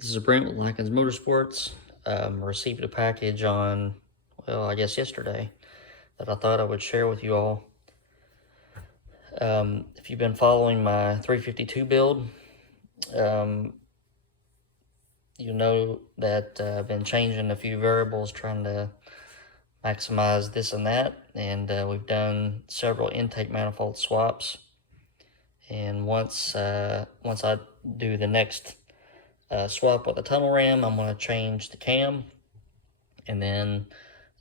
This is Brent with Lykins Motorsports. Received a package on, well, I guess yesterday that I thought I would share with you all. If you've been following my 352 build, you know that I've been changing a few variables, trying to maximize this and that, and we've done several intake manifold swaps. And once I do the next swap with the tunnel ram, I'm going to change the cam, and then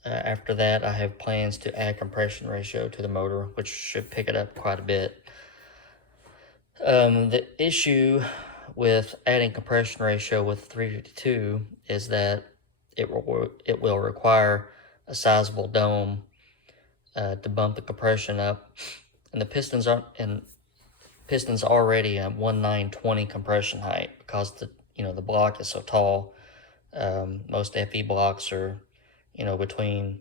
after that I have plans to add compression ratio to the motor, which should pick it up quite a bit. The issue with adding compression ratio with 352 is that it will require a sizable dome to bump the compression up, and the pistons already at 1920 compression height because the block is so tall. Most FE blocks are between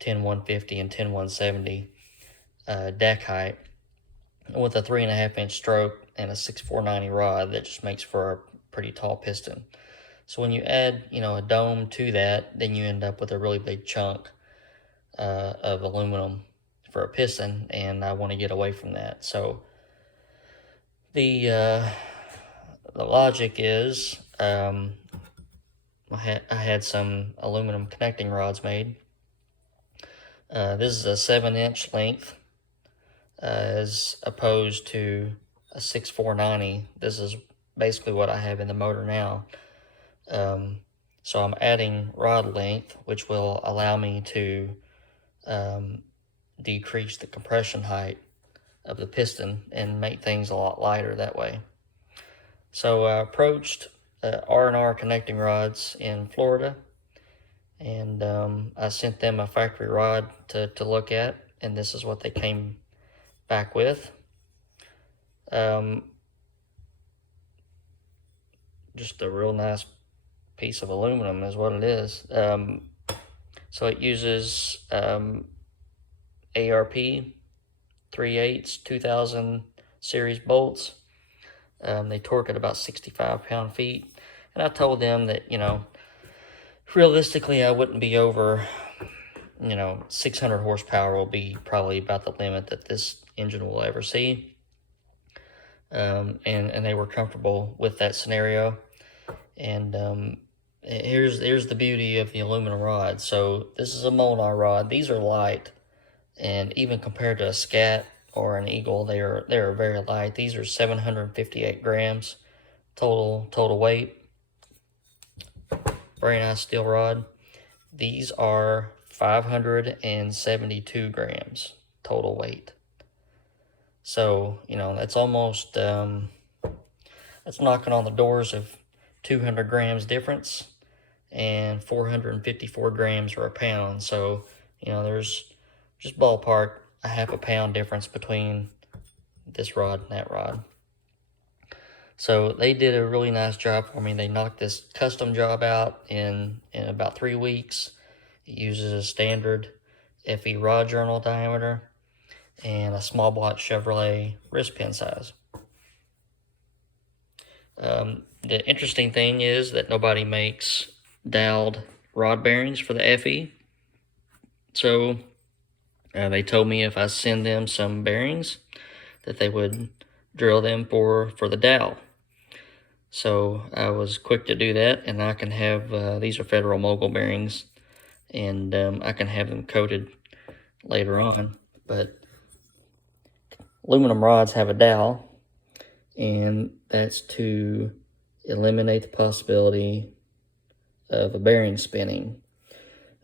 10150 and 10170 deck height. And with a 3.5 inch stroke and a 6490 rod, that just makes for a pretty tall piston. So when you add a dome to that, then you end up with a really big chunk of aluminum for a piston, and I want to get away from that. So the logic is I had some aluminum connecting rods made. This is a 7-inch length as opposed to a 6490. This is basically what I have in the motor now. So I'm adding rod length, which will allow me to decrease the compression height of the piston and make things a lot lighter that way. So I approached R&R connecting rods in Florida, and I sent them a factory rod to look at, and this is what they came back with. Just a real nice piece of aluminum is what it is. So it uses ARP 3/8 2000 series bolts. They torque at about 65 pound-feet. And I told them that, realistically I wouldn't be over, 600 horsepower will be probably about the limit that this engine will ever see. And they were comfortable with that scenario. And here's the beauty of the aluminum rod. So this is a Molnar rod. These are light, and even compared to a Scat or an Eagle, they are very light. These are 758 grams total weight. Very nice steel rod. These are 572 grams total weight. So that's almost that's knocking on the doors of 200 grams difference, and 454 grams or a pound. So there's just ballpark a half a pound difference between this rod and that rod. So they did a really nice job for me. They knocked this custom job out in about 3 weeks. It uses a standard FE rod journal diameter and a small block Chevrolet wrist pin size. The interesting thing is that nobody makes doweled rod bearings for the FE. So they told me if I send them some bearings that they would drill them for the dowel. So I was quick to do that, and I can have, these are Federal Mogul bearings, and I can have them coated later on. But aluminum rods have a dowel, and that's to eliminate the possibility of a bearing spinning.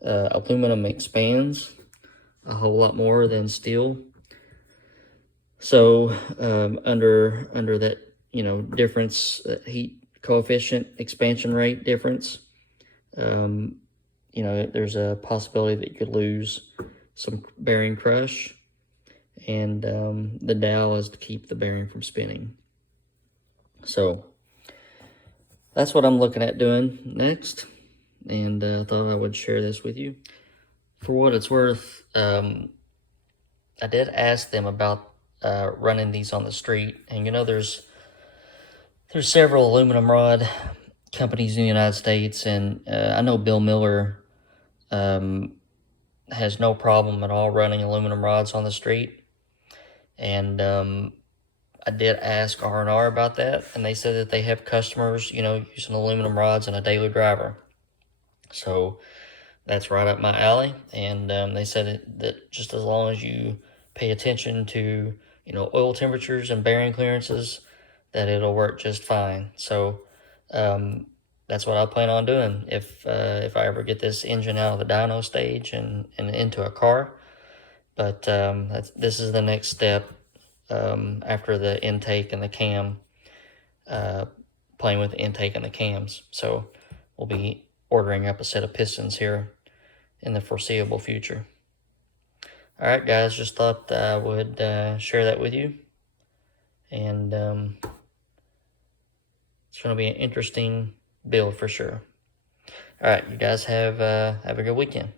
Aluminum expands a whole lot more than steel. So under that difference, heat coefficient, expansion rate difference, there's a possibility that you could lose some bearing crush, and the dowel is to keep the bearing from spinning. So that's what I'm looking at doing next, and I thought I would share this with you. For what it's worth, I did ask them about running these on the street, and there's several aluminum rod companies in the United States, and I know Bill Miller has no problem at all running aluminum rods on the street. And I did ask R&R about that, and they said that they have customers, using aluminum rods in a daily driver. So that's right up my alley. And they said that just as long as you pay attention to, oil temperatures and bearing clearances, that it'll work just fine. So that's what I plan on doing if I ever get this engine out of the dyno stage and into a car. But this is the next step after the intake and the cam, playing with the intake and the cams. So we'll be ordering up a set of pistons here in the foreseeable future. All right, guys, just thought I would share that with you. And it's going to be an interesting build for sure. All right, you guys have a good weekend.